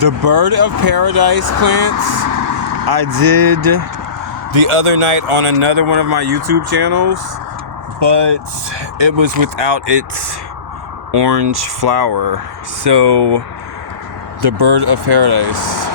The bird of paradise plants I did the other night on another one of my YouTube channels, but it was without its orange flower. So the bird of paradise.